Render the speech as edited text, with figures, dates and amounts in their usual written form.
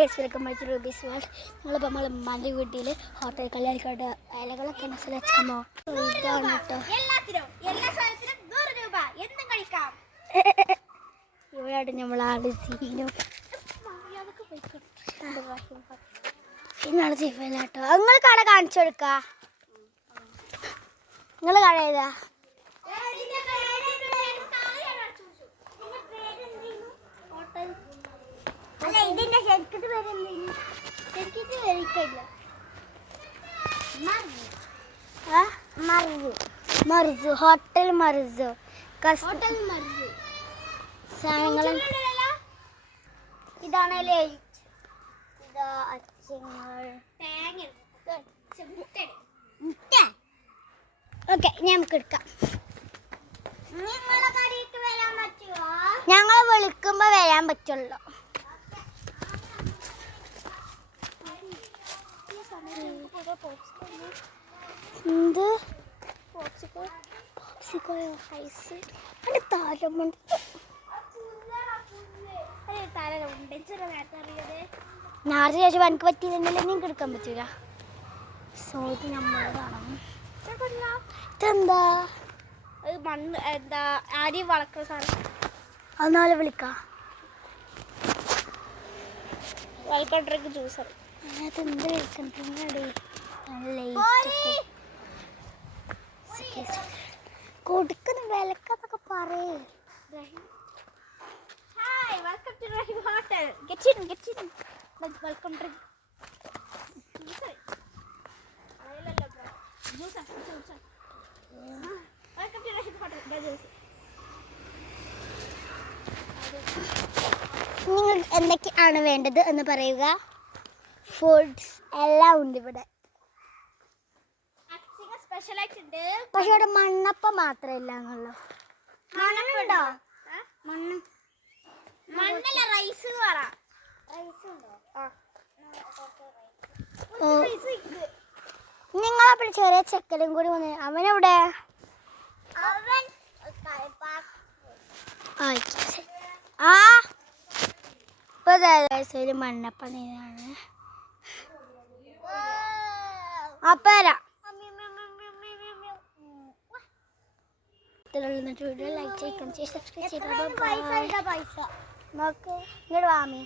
Welcome back to Ruby's World. ഞങ്ങളിപ്പോൾ നമ്മൾ ഉമ്മാൻ്റെ വീട്ടിൽ ഹോട്ടൽ കല്യാണിക്കാട് ഇലകളൊക്കെ മനസ്സിലാക്കമോ ഇതാണ് കേട്ടോ. ഇവിടെയാണ് നമ്മളാട് സീനും ഇന്നാള് ജീവല്ല കേട്ടോ. നിങ്ങൾ കട കാണിച്ചു കൊടുക്ക. നിങ്ങൾ കട ഏതാ? മർസു ഹോട്ടൽ മർസു സാധനങ്ങൾ ഇതാണ് ഓക്കെ നമുക്ക് എടുക്കാം. ഞങ്ങൾ വിളിക്കുമ്പോ വരാൻ പറ്റുള്ളൂ. എന്ത് താരമുണ്ട്. നാളെ ശേഷം എനിക്ക് പറ്റിയതുണ്ടല്ലോ, നിങ്ങൾക്ക് എടുക്കാൻ പറ്റൂല. സോ ഇത് നമ്മളതാണ്. ഇതെന്താ? മണ്ണ് എന്താ ആരെയും വളർക്കുന്ന സാധനം. അന്നാലെ വിളിക്കാം. Welcome drink juicer. അതെന്ത് വെൽക്കം കൊടുക്കുന്ന വിലക്കെന്നൊക്കെ പറയേ. വെൽക്കം ഡ്രിങ്ക് നിങ്ങൾ എന്തൊക്കെയാണ് വേണ്ടത് എന്ന് പറയുക. ഫുഡ്സ് എല്ലാം ഉണ്ട് ഇവിടെ. പക്ഷെ ഇവിടെ മണ്ണപ്പം മാത്രമേ ഇല്ല എന്നുള്ളൂ. മണ്ണുണ്ടോ? മണ്ണല്ല, റൈസ്. നിങ്ങളപ്പോൾ ചെറിയ ചെക്കലും കൂടി വന്ന് അവനെവിടെ? ഇപ്പൊ മണ്ണപ്പം നീനാണ്. അപ്പരാ വീഡിയോ ലൈക്ക് ചെയ്യും, സബ്സ്ക്രൈബ് ചെയ്യുക. നോക്ക് ഇങ്ങോട്ട് വാമി.